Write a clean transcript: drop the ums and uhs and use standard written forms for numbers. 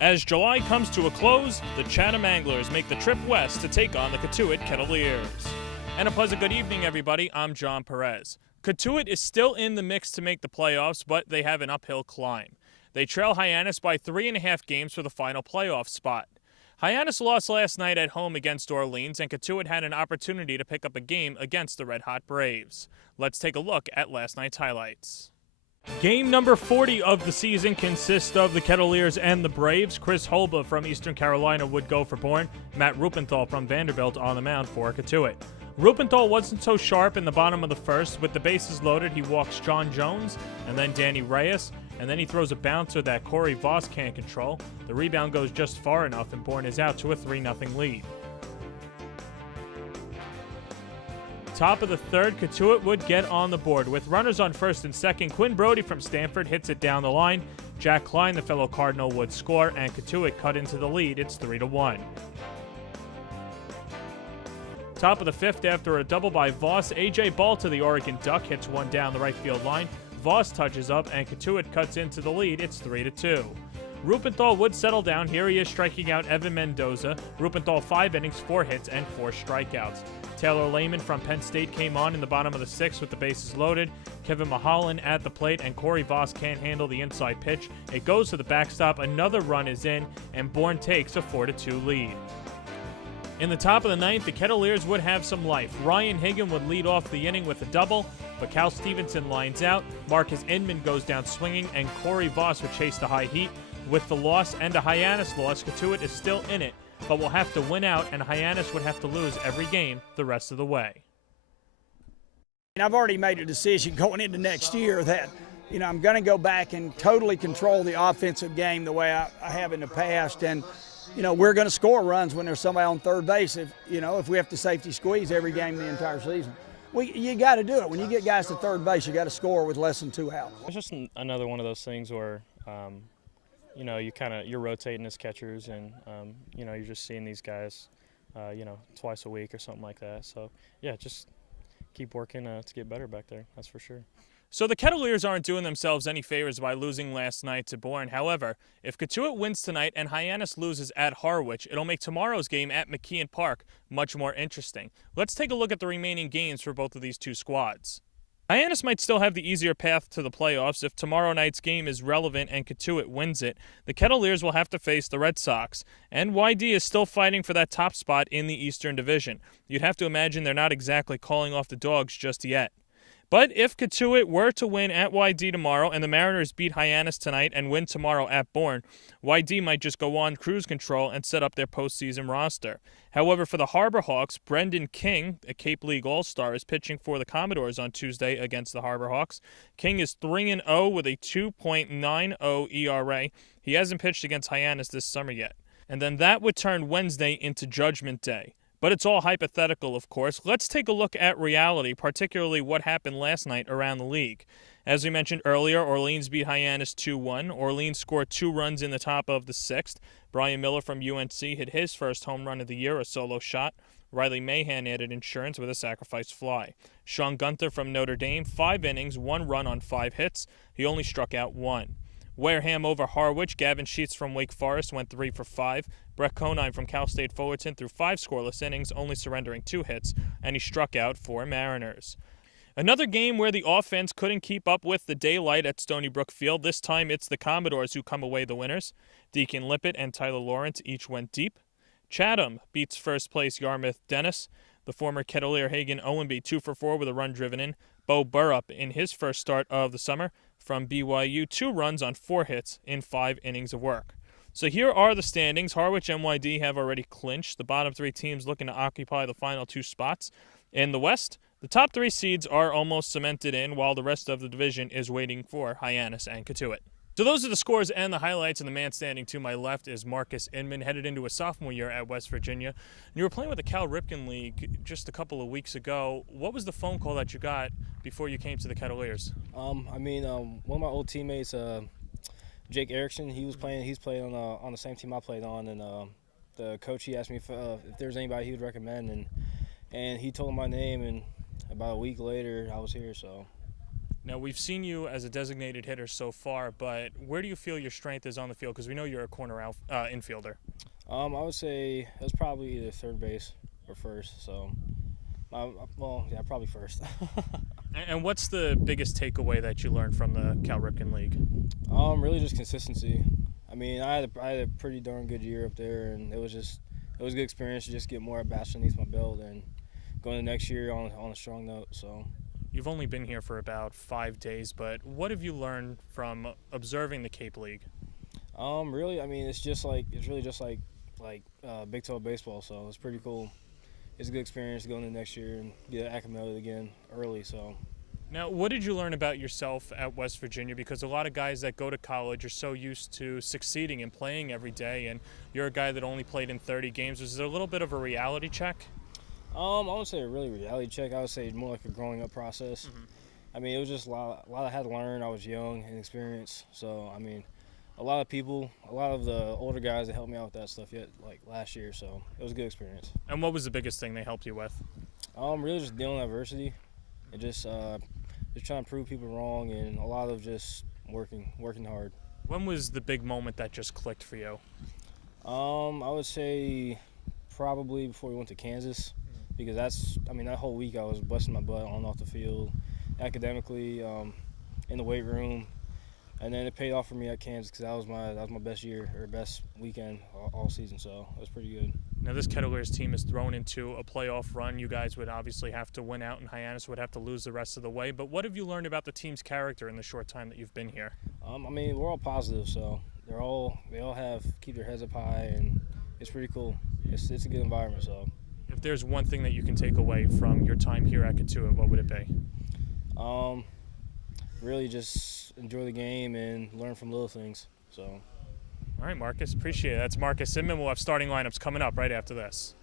As July comes to a close, the Chatham Anglers make the trip west to take on the Cotuit Kettleers. And a pleasant good evening, everybody. I'm Jon Perez. Cotuit is still in the mix to make the playoffs, but they have an uphill climb. They trail Hyannis by 3.5 games for the final playoff spot. Hyannis lost last night at home against Orleans, and Cotuit had an opportunity to pick up a game against the Red Hot Braves. Let's take a look at last night's highlights. Game number 40 of the season consists of the Kettleers and the Braves. Chris Holba from Eastern Carolina would go for Bourne. Matt Rupenthal from Vanderbilt on the mound for Cotuit. Rupenthal wasn't so sharp in the bottom of the first. With the bases loaded, he walks John Jones and then Danny Reyes, and then he throws a bouncer that Corey Voss can't control. The rebound goes just far enough, and Bourne is out to a 3-0 lead. Top of the third, Cotuit would get on the board. With runners on first and second, Quinn Brody from Stanford hits it down the line. Jack Klein, the fellow Cardinal, would score, and Cotuit cut into the lead. It's 3-1. Top of the fifth, after a double by Voss, A.J. Balta, the Oregon Duck, hits one down the right field line. Voss touches up, and Cotuit cuts into the lead. It's 3-2. Rupenthal would settle down. Here he is striking out Evan Mendoza. Rupenthal 5 innings, 4 hits, and 4 strikeouts. Taylor Lehman from Penn State came on in the bottom of the sixth with the bases loaded. Kevin Mahalan at the plate, and Corey Voss can't handle the inside pitch. It goes to the backstop. Another run is in, and Bourne takes a 4-2 lead. In the top of the ninth, the Kettleers would have some life. Ryan Higgin would lead off the inning with a double, but Cal Stevenson lines out. Marques Inman goes down swinging, and Corey Voss would chase the high heat. With the loss and a Hyannis loss, Cotuit is still in it, but will have to win out, and Hyannis would have to lose every game the rest of the way. And I've already made a decision going into next year that, I'm going to go back and totally control the offensive game the way I have in the past. And, we're going to score runs when there's somebody on third base if we have to safety squeeze every game the entire season. You got to do it. When you get guys to third base, you got to score with less than 2 outs. It's just another one of those things where, you're rotating as catchers, and you're just seeing these guys, twice a week or something like that. So yeah, just keep working to get better back there. That's for sure. So the Kettleers aren't doing themselves any favors by losing last night to Bourne. However, if Cotuit wins tonight and Hyannis loses at Harwich, it'll make tomorrow's game at McKeon Park much more interesting. Let's take a look at the remaining games for both of these two squads. Hyannis might still have the easier path to the playoffs if tomorrow night's game is relevant and Cotuit wins it. The Kettleers will have to face the Red Sox, and YD is still fighting for that top spot in the Eastern Division. You'd have to imagine they're not exactly calling off the dogs just yet. But if Cotuit were to win at YD tomorrow and the Mariners beat Hyannis tonight and win tomorrow at Bourne, YD might just go on cruise control and set up their postseason roster. However, for the Harbor Hawks, Brendan King, a Cape League All-Star, is pitching for the Commodores on Tuesday against the Harbor Hawks. King is 3-0 with a 2.90 ERA. He hasn't pitched against Hyannis this summer yet. And then that would turn Wednesday into Judgment Day. But it's all hypothetical, of course. Let's take a look at reality, particularly what happened last night around the league. As we mentioned earlier, Orleans beat Hyannis 2-1. Orleans scored 2 runs in the top of the sixth. Brian Miller from UNC hit his first home run of the year, a solo shot. Riley Mahan added insurance with a sacrifice fly. Sean Gunther from Notre Dame, 5 innings, 1 run on 5 hits. He only struck out 1. Wareham over Harwich. Gavin Sheets from Wake Forest went 3 for 5. Brett Conine from Cal State Fullerton threw 5 scoreless innings, only surrendering 2 hits, and he struck out 4 Mariners. Another game where the offense couldn't keep up with the daylight at Stony Brook Field. This time it's the Commodores who come away the winners. Deacon Lippett and Tyler Lawrence each went deep. Chatham beats first place Yarmouth Dennis. The former Kettleer Hagan Owenby 2 for 4 with a run driven in. Bo Burrup in his first start of the summer from BYU, 2 runs on 4 hits in 5 innings of work. So here are the standings. Harwich and YD have already clinched. The bottom 3 teams looking to occupy the final 2 spots. In the West, the top 3 seeds are almost cemented in, while the rest of the division is waiting for Hyannis and Cotuit. So those are the scores and the highlights, and the man standing to my left is Marques Inman, headed into a sophomore year at West Virginia. And you were playing with the Cal Ripken League just a couple of weeks ago. What was the phone call that you got before you came to the Kettleers? One of my old teammates, Jake Erickson, he's playing on the same team I played on, and the coach, he asked me if there was anybody he would recommend, and he told him my name, and about a week later I was here. So Now, we've seen you as a designated hitter so far, but where do you feel your strength is on the field? Because we know you're a corner infielder. I would say it was probably either third base or first. So, well, yeah, probably first. And what's the biggest takeaway that you learned from the Cal Ripken League? Really just consistency. I mean, I had a pretty darn good year up there, and it was a good experience to just get more at bats underneath my belt and going to next year on a strong note. So. You've only been here for about 5 days, but what have you learned from observing the Cape League? Really, I mean, it's really just like Big 12 baseball. So it's pretty cool. It's a good experience going into next year and get acclimated again early. So. Now, what did you learn about yourself at West Virginia? Because a lot of guys that go to college are so used to succeeding and playing every day, and you're a guy that only played in 30 games. Was it a little bit of a reality check? I wouldn't say a really reality check. I would say more like a growing up process. Mm-hmm. I mean, it was just a lot I had to learn. I was young and experienced. So, I mean, a lot of the older guys that helped me out with that stuff like last year. So, it was a good experience. And what was the biggest thing they helped you with? Really just dealing with adversity and just trying to prove people wrong, and a lot of just working hard. When was the big moment that just clicked for you? I would say probably before we went to Kansas. Because that whole week I was busting my butt on and off the field, academically, in the weight room, and then it paid off for me at Kansas because that was my best year or best weekend all season, so it was pretty good. Now this Kettleers team is thrown into a playoff run. You guys would obviously have to win out, and Hyannis would have to lose the rest of the way. But what have you learned about the team's character in the short time that you've been here? I mean, we're all positive, so they all keep their heads up high, and it's pretty cool. It's a good environment, so. If there's one thing that you can take away from your time here at Cotuit, what would it be? Really just enjoy the game and learn from little things. So. All right, Marques, appreciate it. That's Marques Inman. We'll have starting lineups coming up right after this.